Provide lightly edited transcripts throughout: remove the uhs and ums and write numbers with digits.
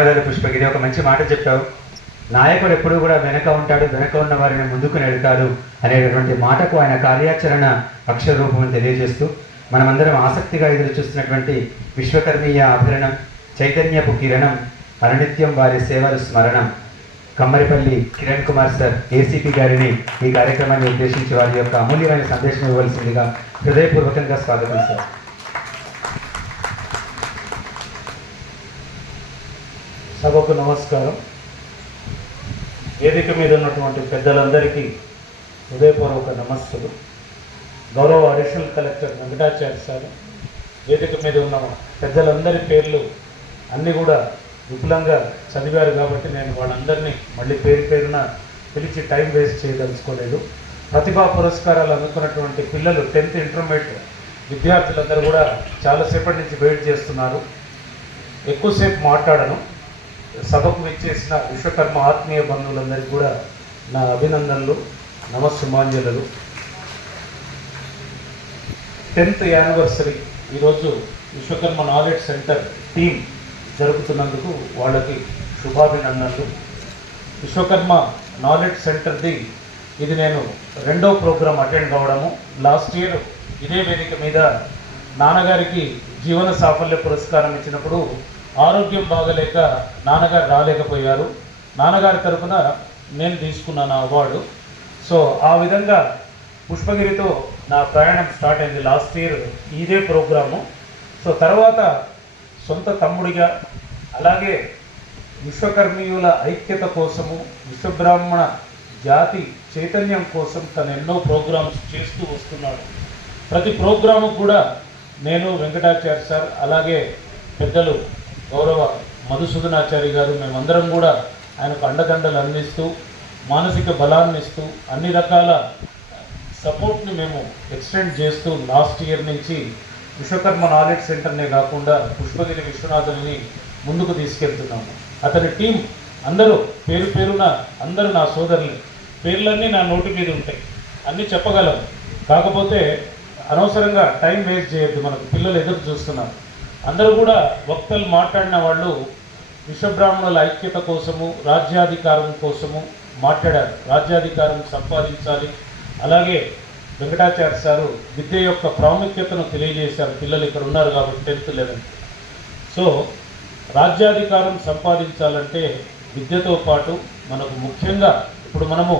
పుష్పగిరి ఒక మంచి మాట చెప్పావు. నాయకుడు ఎప్పుడు కూడా వెనక ఉంటాడు, వెనక ఉన్న వారిని ముందుకు నెడతాడు అనేటటువంటి మాటకు ఆయన కార్యాచరణ అక్షర రూపం తెలియజేస్తూ మనమందరం ఆసక్తిగా ఎదురు చూస్తున్నటువంటి విశ్వకర్మీయ ఆభరణం చైతన్యపు కిరణం అనునిత్యం వారి సేవలు స్మరణం కమ్మరిపల్లి కిరణ్ కుమార్ సార్ ఏసీపీ గారిని ఈ కార్యక్రమాన్ని ఉద్దేశించి వారి యొక్క అమూల్యమైన సందేశం ఇవ్వవలసిందిగా హృదయపూర్వకంగా స్వాగతం సార్. సభకు నమస్కారం. వేదిక మీద ఉన్నటువంటి పెద్దలందరికీ హృదయపూర్వక నమస్సులు. గౌరవ అడిషనల్ కలెక్టర్ వెంకటాచార్య సార్, వేదిక మీద ఉన్న పెద్దలందరి పేర్లు అన్నీ కూడా విపులంగా చదివారు కాబట్టి నేను వాళ్ళందరినీ మళ్ళీ పేరు పేరున పిలిచి టైం వేస్ట్ చేయదలుచుకోలేదు. ప్రతిభా పురస్కారాలు అందుకున్నటువంటి పిల్లలు 10th ఇంటర్మీడియట్ విద్యార్థులందరూ కూడా చాలాసేపటి నుంచి వెయిట్ చేస్తున్నారు. ఎక్కువసేపు మాట్లాడను. సభకు విచ్చేసిన విశ్వకర్మ ఆత్మీయ బంధువులందరికీ కూడా నా అభినందనలు, నమస్సుమాంజలు. 10th యానివర్సరీ ఈరోజు విశ్వకర్మ నాలెడ్జ్ సెంటర్ టీం జరుపుతున్నందుకు వాళ్ళకి శుభాభినందనలు. విశ్వకర్మ నాలెడ్జ్ సెంటర్ది ఇది నేను 2వ ప్రోగ్రాం అటెండ్ కావడము. లాస్ట్ ఇయర్ ఇదే వేదిక మీద నాన్నగారికి జీవన సాఫల్య పురస్కారం ఇచ్చినప్పుడు ఆరోగ్యం బాగలేక నాన్నగారు రాలేకపోయారు. నాన్నగారి తరఫున నేను తీసుకున్నాను అవార్డు. సో ఆ విధంగా పుష్పగిరితో నా ప్రయాణం స్టార్ట్ అయింది లాస్ట్ ఇయర్ ఇదే ప్రోగ్రాము. సో తర్వాత సొంత తమ్ముడిగా అలాగే విశ్వకర్మీయుల ఐక్యత కోసము విశ్వబ్రాహ్మణ జాతి చైతన్యం కోసం తను ఎన్నో ప్రోగ్రామ్స్ చేస్తూ వస్తున్నాడు. ప్రతి ప్రోగ్రాము కూడా నేను వెంకటాచార్య సార్ అలాగే పెద్దలు గౌరవ మధుసూదనాచారి గారు మేమందరం కూడా ఆయనకు అండదండలు అందిస్తూ మానసిక బలాన్ని ఇస్తూ అన్ని రకాల సపోర్ట్ని మేము ఎక్స్టెండ్ చేస్తూ లాస్ట్ ఇయర్ నుంచి విశ్వకర్మ నాలెడ్జ్ సెంటర్నే కాకుండా పుష్పగిరి విశ్వనాథుని ముందుకు తీసుకెళ్తున్నాము. అతని టీం అందరూ పేరు పేరున అందరూ నా సోదరులు. పేర్లన్నీ నా నోటి మీద ఉంటాయి, అన్నీ చెప్పగలం. కాకపోతే అనవసరంగా టైం వేస్ట్ చేయొద్దు, మనకు పిల్లలు ఎదురు చూస్తున్నారు. అందరూ కూడా వక్తలు మాట్లాడిన వాళ్ళు విశ్వబ్రాహ్మణుల ఐక్యత కోసము రాజ్యాధికారం కోసము మాట్లాడారు. రాజ్యాధికారం సంపాదించాలి. అలాగే వెంకటాచార్య సారు విద్య యొక్క ప్రాముఖ్యతను తెలియజేశారు. పిల్లలు ఇక్కడ ఉన్నారు కాబట్టి 10th 11th. సో రాజ్యాధికారం సంపాదించాలంటే విద్యతో పాటు మనకు ముఖ్యంగా ఇప్పుడు మనము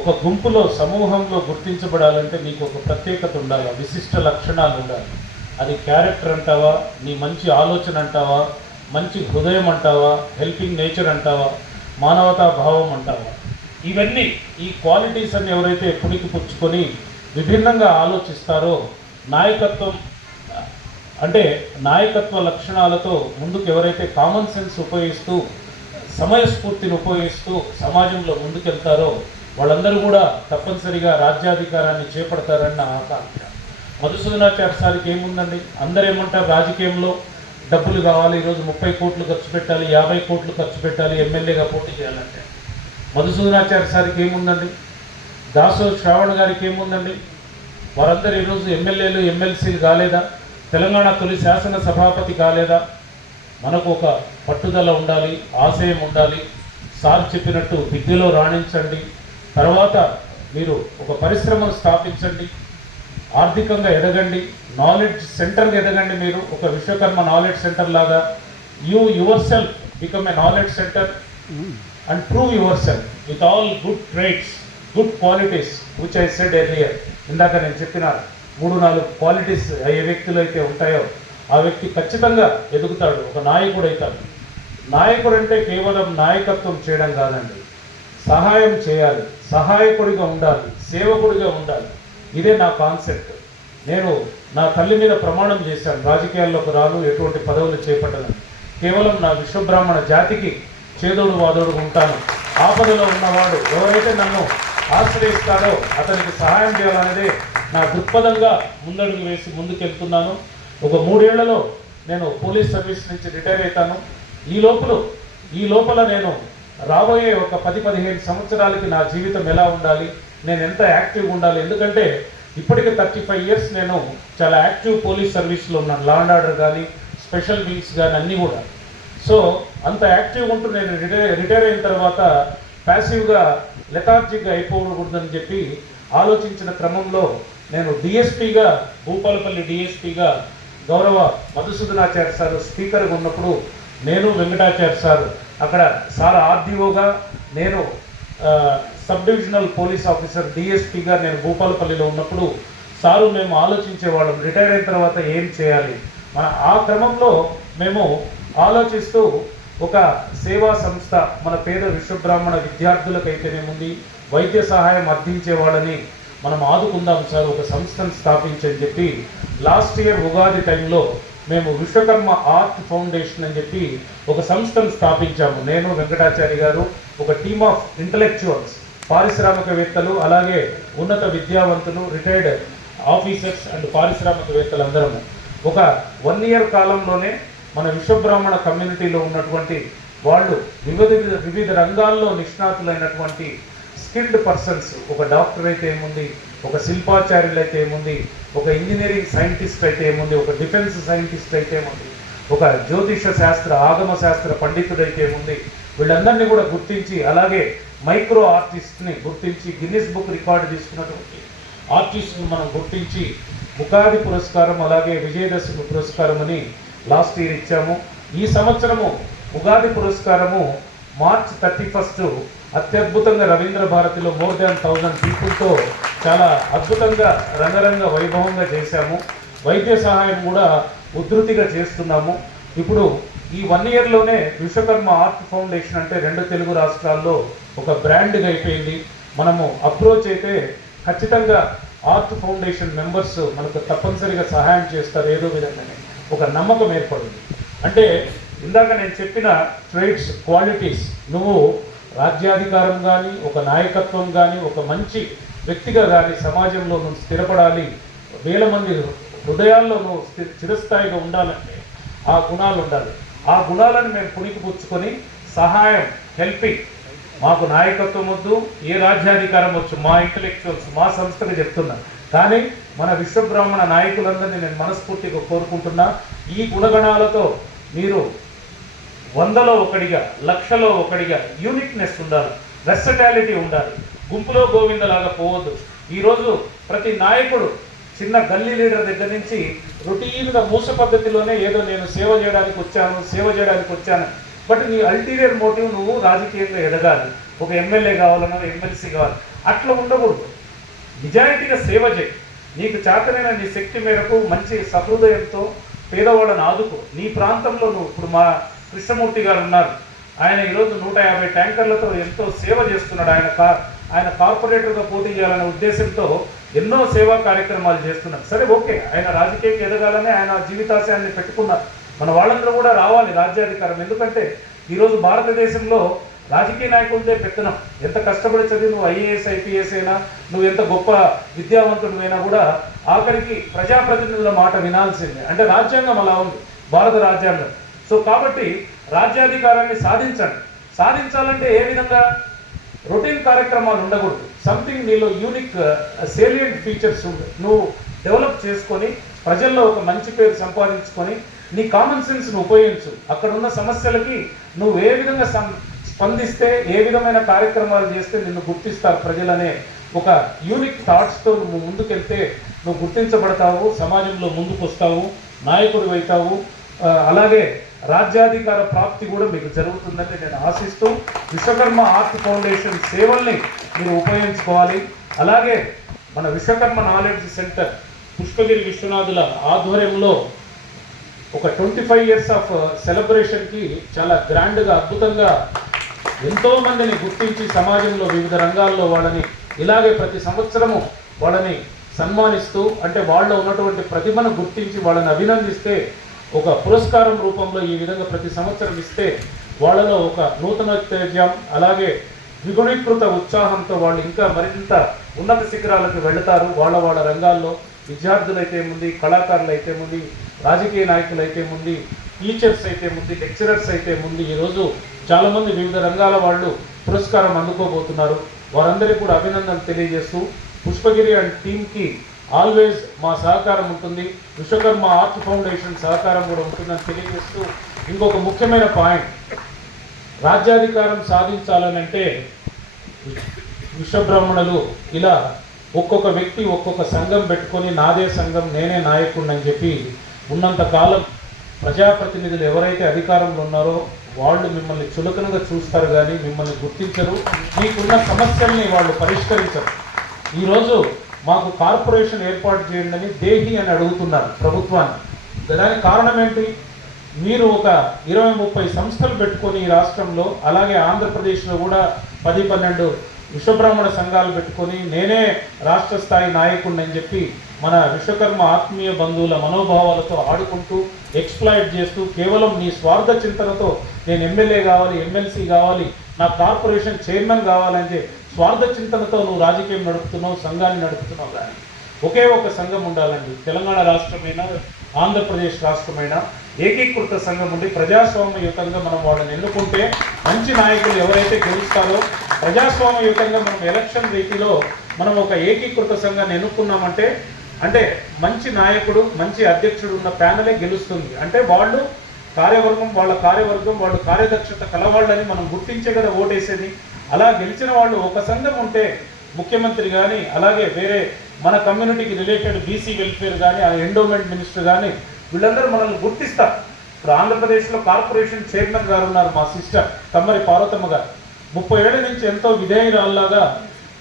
ఒక గుంపులో సమూహంలో గుర్తించబడాలంటే నీకు ఒక ప్రత్యేకత ఉండాలి, విశిష్ట లక్షణాలు ఉండాలి. అది క్యారెక్టర్ అంటావా, నీ మంచి ఆలోచన అంటావా, మంచి హృదయం అంటావా, హెల్పింగ్ నేచర్ అంటావా, మానవతా భావం అంటావా, ఇవన్నీ ఈ క్వాలిటీస్ అన్ని ఎవరైతే పుణికి పుచ్చుకొని విభిన్నంగా ఆలోచిస్తారో నాయకత్వం అంటే నాయకత్వ లక్షణాలతో ముందుకు ఎవరైతే కామన్ సెన్స్ ఉపయోగిస్తూ సమయస్ఫూర్తిని ఉపయోగిస్తూ సమాజంలో ముందుకెళ్తారో వాళ్ళందరూ కూడా తప్పనిసరిగా రాజ్యాధికారాన్ని చేపడతారని నా ఆకాంక్ష. మధుసూదనాచార్య సార్కి ఏముందండి, అందరూ ఏమంటారు రాజకీయంలో డబ్బులు కావాలి, ఈరోజు 30 కోట్లు ఖర్చు పెట్టాలి, 50 కోట్లు ఖర్చు పెట్టాలి ఎమ్మెల్యేగా పోటీ చేయాలంటే. మధుసూదనాచార్య సార్కి ఏముందండి, దాసో శ్రావణ్ గారికి ఏముందండి, వారందరూ ఈరోజు ఎమ్మెల్యేలు ఎమ్మెల్సీలు కాలేదా, తెలంగాణ తొలి శాసన సభాపతి కాలేదా. మనకు ఒక పట్టుదల ఉండాలి, ఆశయం ఉండాలి. సార్ చెప్పినట్టు విద్యలో రాణించండి, తర్వాత మీరు ఒక పరిశ్రమను స్థాపించండి, ఆర్థికంగా ఎదగండి, నాలెడ్జ్ సెంటర్గా ఎదగండి. మీరు ఒక విశ్వకర్మ నాలెడ్జ్ సెంటర్ లాగా your self become a knowledge centre and prove your self with all good traits, good qualities which I said earlier. ఇందాక నేను చెప్పిన 3-4 క్వాలిటీస్ ఏ వ్యక్తులు అయితే ఉంటాయో ఆ వ్యక్తి ఖచ్చితంగా ఎదుగుతాడు, ఒక నాయకుడు అవుతాడు. నాయకుడు అంటే కేవలం నాయకత్వం చేయడం కాదండి, సహాయం చేయాలి, సహాయకుడిగా ఉండాలి, సేవకుడిగా ఉండాలి. ఇదే నా కాన్సెప్ట్. నేను నా తల్లి మీద ప్రమాణం చేశాను, రాజకీయాల్లోకి రాను, ఎటువంటి పదవులు చేపట్టను, కేవలం నా విశ్వబ్రాహ్మణ జాతికి చేదోడు వాదోడు ఉంటాను. ఆపదలో ఉన్నవాడు ఎవరైతే నన్ను ఆశ్రయిస్తాడో అతనికి సహాయం చేయాలనేదే నా దృక్పథంగా ముందడుగు వేసి ముందుకెళ్తున్నాను. ఒక 3 ఏళ్లలో నేను పోలీస్ సర్వీస్ నుంచి రిటైర్ అవుతాను. ఈ లోపల నేను రాబోయే ఒక 10-15 సంవత్సరాలకి నా జీవితం ఎలా ఉండాలి, నేను ఎంత యాక్టివ్గా ఉండాలి. ఎందుకంటే ఇప్పటికే 35 years నేను చాలా యాక్టివ్ పోలీస్ సర్వీస్లో ఉన్నాను. లా అండ్ ఆర్డర్ కానీ స్పెషల్ వింగ్స్ కానీ అన్నీ కూడా. సో అంత యాక్టివ్గా ఉంటూ నేను రిటైర్ అయిన తర్వాత ప్యాసివ్గా లెథార్జిక్గా అయిపోకూడదని చెప్పి ఆలోచించిన క్రమంలో నేను డిఎస్పీగా భూపాలపల్లి డిఎస్పీగా గౌరవ మధుసూదనాచార్య సార్ స్పీకర్గా ఉన్నప్పుడు నేను వెంకటాచార్య సార్ అక్కడ సార్ ఆర్డీఓగా నేను సబ్ డివిజనల్ పోలీస్ ఆఫీసర్ డిఎస్పీగా నేను భూపాలపల్లిలో ఉన్నప్పుడు సారు మేము ఆలోచించేవాళ్ళం రిటైర్ అయిన తర్వాత ఏం చేయాలి. ఆ క్రమంలో మేము ఆలోచిస్తూ ఒక సేవా సంస్థ మన పేద విశ్వబ్రాహ్మణ విద్యార్థులకైతేనేముంది వైద్య సహాయం అందించే వాళ్ళని మనం ఆదుకుందాం సార్, ఒక సంస్థను స్థాపించని చెప్పి లాస్ట్ ఇయర్ ఉగాది టైంలో మేము విశ్వకర్మ ఆర్ట్ ఫౌండేషన్ అని చెప్పి ఒక సంస్థను స్థాపించాము. నేను వెంకటాచారి గారు, ఒక టీమ్ ఆఫ్ ఇంటలెక్చువల్స్, పారిశ్రామికవేత్తలు, అలాగే ఉన్నత విద్యావంతులు, రిటైర్డ్ ఆఫీసర్స్ అండ్ పారిశ్రామికవేత్తలందరము ఒక 1 ఇయర్ కాలంలోనే మన విశ్వబ్రాహ్మణ కమ్యూనిటీలో ఉన్నటువంటి వాళ్ళు వివిధ రంగాల్లో నిష్ణాతులైనటువంటి స్కిల్డ్ పర్సన్స్, ఒక డాక్టర్ అయితే ఏముంది, ఒక శిల్పాచార్యులు అయితే ఏముంది, ఒక ఇంజనీరింగ్ సైంటిస్ట్ అయితే ఏముంది, ఒక డిఫెన్స్ సైంటిస్ట్ అయితే ఏముంది, ఒక జ్యోతిష శాస్త్ర ఆగమ శాస్త్ర పండితుడైతే ఏముంది, వీళ్ళందరినీ కూడా గుర్తించి, అలాగే మైక్రో ఆర్టిస్ట్ని గుర్తించి గిన్నిస్ బుక్ రికార్డు తీసుకున్నటువంటి ఆర్టిస్ట్ని మనం గుర్తించి ఉగాది పురస్కారం అలాగే విజయదశమి పురస్కారం అని లాస్ట్ ఇయర్ ఇచ్చాము. ఈ సంవత్సరము ఉగాది పురస్కారము మార్చ్ 31 అత్యద్భుతంగా రవీంద్ర భారతిలో మోర్ దాన్ 1000 పీపుల్తో చాలా అద్భుతంగా రంగరంగ వైభవంగా చేశాము. వైద్య సహాయం కూడా ఉధృతిగా చేస్తున్నాము. ఇప్పుడు ఈ 1 ఇయర్లోనే విశ్వకర్మ ఆర్ట్ ఫౌండేషన్ అంటే 2 తెలుగు రాష్ట్రాల్లో ఒక బ్రాండ్గా అయిపోయింది. మనము అప్రోచ్ అయితే ఖచ్చితంగా ఆర్ట్ ఫౌండేషన్ మెంబర్స్ మనకు తప్పనిసరిగా సహాయం చేస్తారు ఏదో విధంగానే ఒక నమ్మకం ఏర్పడింది. అంటే ఇందాక నేను చెప్పిన ట్రేడ్స్ క్వాలిటీస్, నువ్వు రాజ్యాధికారం కానీ, ఒక నాయకత్వం కానీ, ఒక మంచి వ్యక్తిగా కానీ సమాజంలో నువ్వు స్థిరపడాలి, 1000 మంది హృదయాల్లో నువ్వు చిరస్థాయిగా ఉండాలంటే ఆ గుణాలు ఉండాలి. ఆ గుణాలను మేము పుణికిపుచ్చుకొని సహాయం, హెల్పింగ్, మాకు నాయకత్వం వద్దు, ఏ రాజ్యాధికారం వచ్చు, మా ఇంటలెక్చువల్స్ మా సంస్థగా చెప్తున్నాను. కానీ మన విశ్వబ్రాహ్మణ నాయకులందరినీ నేను మనస్ఫూర్తిగా కోరుకుంటున్నా, ఈ గుణగణాలతో మీరు 100లో 1గా 1,00,000లో 1గా యూనిక్నెస్ ఉండాలి, వెర్సటాలిటీ ఉండాలి, గుంపులో గోవిందలాగా పోవద్దు. ఈరోజు ప్రతి నాయకుడు చిన్న గల్లీ లీడర్ దగ్గర నుంచి రొటీన్గా మూస పద్ధతిలోనే ఏదో నేను సేవ చేయడానికి వచ్చాను. బట్ నీ అల్టీరియర్ మోటివ్ నువ్వు రాజకీయంగా ఎదగాలి, ఒక ఎమ్మెల్యే కావాలన్నా ఎమ్మెల్సీ కావాలి, అట్లా ఉండకూడదు. నిజాయితీగా సేవ చేయి, నీకు చేతనైన నీ శక్తి మేరకు మంచి సహృదయంతో పేదవాళ్ళని ఆదుకో. నీ ప్రాంతంలో నువ్వు ఇప్పుడు మా కృష్ణమూర్తి గారు ఉన్నారు, ఆయన ఈరోజు 150 ట్యాంకర్లతో ఎంతో సేవ చేస్తున్నాడు. ఆయన కార్పొరేటర్గా పోటీ చేయాలనే ఉద్దేశంతో ఎన్నో సేవా కార్యక్రమాలు చేస్తున్నారు. సరే, ఓకే, ఆయన రాజకీయంగా ఎదగాలని ఆయన జీవితాశయాన్ని పెట్టుకున్నారు. మన వాళ్ళందరూ కూడా రావాలి రాజ్యాధికారం. ఎందుకంటే ఈరోజు భారతదేశంలో రాజకీయ నాయకులదే పెత్తనం. ఎంత కష్టపడి చదివి నువ్వు ఐఏఎస్ ఐపీఎస్ అయినా, నువ్వు ఎంత గొప్ప విద్యావంతుడివైనా కూడా ఆఖరికి ప్రజాప్రతినిధుల మాట వినాల్సిందే. అంటే రాజ్యాంగం అలా ఉంది, భారత రాజ్యాంగం. సో కాబట్టి రాజ్యాధికారాన్ని సాధించాలంటే ఏ విధంగా రొటీన్ కార్యక్రమాలు ఉండకూడదు. సంథింగ్ నీలో యూనిక్ సేలియంట్ ఫీచర్స్ నువ్వు డెవలప్ చేసుకొని ప్రజల్లో ఒక మంచి పేరు సంపాదించుకొని నీ కామన్ సెన్స్ను ఉపయోగించు. అక్కడ ఉన్న సమస్యలకి నువ్వు ఏ విధంగా స్పందిస్తే, ఏ విధమైన కార్యక్రమాలు చేస్తే నిన్ను గుర్తిస్తారు ప్రజలనే ఒక యూనిక్ థాట్స్తో నువ్వు ముందుకెళ్తే నువ్వు గుర్తించబడతావు, సమాజంలో ముందుకు వస్తావు, నాయకుడు అవుతావు. అలాగే రాజ్యాధికార ప్రాప్తి కూడా మీకు జరుగుతుందని నేను ఆశిస్తూ విశ్వకర్మ ఆర్ట్ ఫౌండేషన్ సేవల్ని మీరు ఉపయోగించుకోవాలి. అలాగే మన విశ్వకర్మ నాలెడ్జ్ సెంటర్ పుష్పగిరి విశ్వనాథుల ఆధ్వర్యంలో ఒక 25 ఇయర్స్ ఆఫ్ సెలబ్రేషన్కి చాలా గ్రాండ్గా అద్భుతంగా ఎంతోమందిని గుర్తించి సమాజంలో వివిధ రంగాల్లో వాళ్ళని ఇలాగే ప్రతి సంవత్సరము వాళ్ళని సన్మానిస్తూ, అంటే వాళ్ళలో ఉన్నటువంటి ప్రతిభను గుర్తించి వాళ్ళని అభినందిస్తే ఒక పురస్కారం రూపంలో ఈ విధంగా ప్రతి సంవత్సరం ఇస్తే వాళ్ళలో ఒక నూతనోత్తేజం, అలాగే ద్విగుణీకృత ఉత్సాహంతో వాళ్ళు ఇంకా మరింత ఉన్నత శిఖరాలకు వెళతారు. వాళ్ళ రంగాల్లో విద్యార్థులైతే ముందు, కళాకారులు అయితే ముందు, రాజకీయ నాయకులు అయితే ముందు, టీచర్స్ అయితే ముందు, లెక్చరర్స్ అయితే ముందు, ఈరోజు చాలామంది వివిధ రంగాల వాళ్ళు పురస్కారం అందుకోబోతున్నారు. వారందరికీ కూడా అభినందనలు తెలియజేస్తూ పుష్పగిరి అండ్ టీమ్కి ఆల్వేస్ మా సహకారం ఉంటుంది, విశ్వకర్మ ఆర్ట్ ఫౌండేషన్ సహకారం కూడా ఉంటుందని తెలియజేస్తూ ఇంకొక ముఖ్యమైన పాయింట్, రాజ్యాధికారం సాధించాలనంటే విశ్వబ్రాహ్మణులు ఇలా ఒక్కొక్క వ్యక్తి ఒక్కొక్క సంఘం పెట్టుకొని నాదే సంఘం నేనే నాయకుడిని అని చెప్పి ఉన్నంత కాలం ప్రజాప్రతినిధులు ఎవరైతే అధికారంలో ఉన్నారో వాళ్ళు మిమ్మల్ని చులకనగా చూస్తారు, కానీ మిమ్మల్ని గుర్తించరు, మీకున్న సమస్యల్ని వాళ్ళు పరిష్కరించరు. ఈరోజు మాకు కార్పొరేషన్ ఏర్పాటు చేయండి అని దేహి అని అడుగుతున్నారు ప్రభుత్వాన్ని. దానికి కారణం ఏంటి? మీరు ఒక 20-30 సంస్థలు పెట్టుకొని ఈ రాష్ట్రంలో, అలాగే ఆంధ్రప్రదేశ్లో కూడా 10-12 విశ్వబ్రాహ్మణ సంఘాలు పెట్టుకొని నేనే రాష్ట్ర స్థాయి నాయకుడిని అని చెప్పి మన విశ్వకర్మ ఆత్మీయ బంధువుల మనోభావాలతో ఆడుకుంటూ ఎక్స్ప్లాయిట్ చేస్తూ కేవలం నీ స్వార్థ చింతనతో నేను ఎమ్మెల్యే కావాలి, ఎమ్మెల్సీ కావాలి, నా కార్పొరేషన్ చైర్మన్ కావాలంటే స్వార్థ చింతనతో నువ్వు రాజకీయం నడుపుతున్నావు, సంఘాన్ని నడుపుతున్నావు. కానీ ఒకే ఒక సంఘం ఉండాలండి. తెలంగాణ రాష్ట్రమైనా ఆంధ్రప్రదేశ్ రాష్ట్రమైనా ఏకీకృత సంఘం ఉండి ప్రజాస్వామ్యయుతంగా మనం వాళ్ళని ఎన్నుకుంటే మంచి నాయకులు ఎవరైతే గెలుస్తారో ప్రజాస్వామ్యయుతంగా మనం ఎలక్షన్ రీతిలో మనం ఒక ఏకీకృత సంఘాన్ని ఎన్నుకున్నామంటే అంటే మంచి నాయకుడు, మంచి అధ్యక్షుడు ఉన్న ప్యానలే గెలుస్తుంది. అంటే వాళ్ళు కార్యవర్గం, వాళ్ళ కార్యవర్గం, వాళ్ళు కార్యదక్షత కలవాళ్ళని మనం గుర్తించే కదా ఓటేసేది. అలా గెలిచిన వాళ్ళు ఒక సంఘం ఉంటే ముఖ్యమంత్రి కానీ, అలాగే వేరే మన కమ్యూనిటీకి రిలేటెడ్ బీసీ వెల్ఫేర్ కానీ, ఆ ఎండోమెంట్ మినిస్టర్ కానీ వీళ్ళందరూ మనల్ని గుర్తిస్తారు. ఇప్పుడు ఆంధ్రప్రదేశ్లో కార్పొరేషన్ చైర్మన్ గారు ఉన్నారు, మా సిస్టర్ కమ్మరి పార్వతమ్మ గారు. 30 ఏళ్ల నుంచి ఎంతో విధేయురాల్లాగా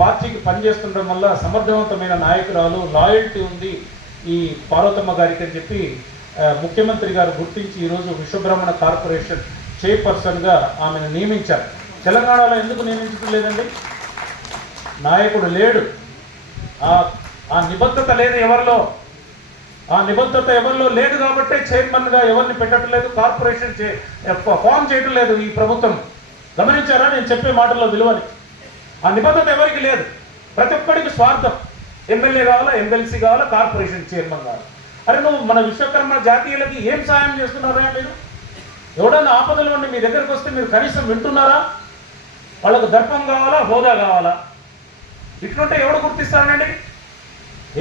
పార్టీకి పనిచేస్తుండడం వల్ల సమర్థవంతమైన నాయకురాలు, లాయల్టీ ఉంది ఈ పార్వతమ్మ గారికి అని చెప్పి ముఖ్యమంత్రి గారు గుర్తించి ఈరోజు విశ్వబ్రాహ్మణ కార్పొరేషన్ చైర్పర్సన్గా ఆమెను నియమించారు. తెలంగాణలో ఎందుకు నియమించడం లేదండి? నాయకుడు లేడు, ఆ నిబద్ధత లేదు ఎవరిలో, ఆ నిబద్ధత ఎవరిలో లేదు కాబట్టే చైర్మన్గా ఎవరిని పెట్టట్లేదు, కార్పొరేషన్ ఫామ్ చేయటం లేదు ఈ ప్రభుత్వం. గమనించారా నేను చెప్పే మాటల్లో విలువని? ఆ నిబద్ధత ఎవరికి లేదు. ప్రతి ఒక్కడికి స్వార్థం. ఎమ్మెల్యే కావాలా, ఎమ్మెల్సీ కావాలా, కార్పొరేషన్ చైర్మన్ కావాలి. అరే నువ్వు మన విశ్వకర్మ జాతీయులకి ఏం సాయం చేస్తున్నారా మీరు? ఎవడన్నా ఆపదలు ఉండి మీ దగ్గరకు వస్తే మీరు కనీసం వింటున్నారా? వాళ్ళకు దర్పం కావాలా, హోదా కావాలా? ఇట్లుంటే ఎవడు గుర్తిస్తానండి?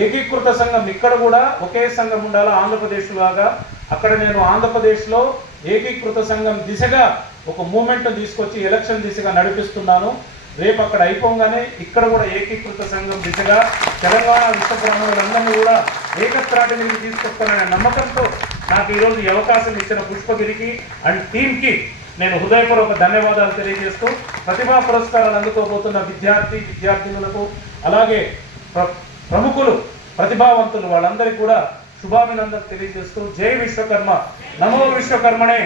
ఏకీకృత సంఘం ఇక్కడ కూడా ఒకే సంఘం ఉండాలా ఆంధ్రప్రదేశ్ లాగా. అక్కడ నేను ఆంధ్రప్రదేశ్లో ఏకీకృత సంఘం దిశగా ఒక మూమెంట్ తీసుకొచ్చి ఎలక్షన్ దిశగా నడిపిస్తున్నాను. రేపు అక్కడ అయిపోగానే ఇక్కడ కూడా ఏకీకృత సంఘం దిశగా తెలంగాణ విశ్వబ్రాహ్మణులందరినీ కూడా ఏకత్రాటి మీదకి తీసుకొస్తాననే నమ్మకంతో నాకు ఈరోజు ఈ అవకాశం ఇచ్చిన పుష్పగిరికి అండ్ టీంకి నేను హృదయపూర్వక ధన్యవాదాలు తెలియజేస్తూ ప్రతిభా పురస్కారాలు అందుకోబోతున్న విద్యార్థినులకు అలాగే ప్రముఖులు, ప్రతిభావంతులు వాళ్ళందరికీ కూడా శుభాభినందనలు తెలియజేస్తూ జై విశ్వకర్మ, నమో విశ్వకర్మనే.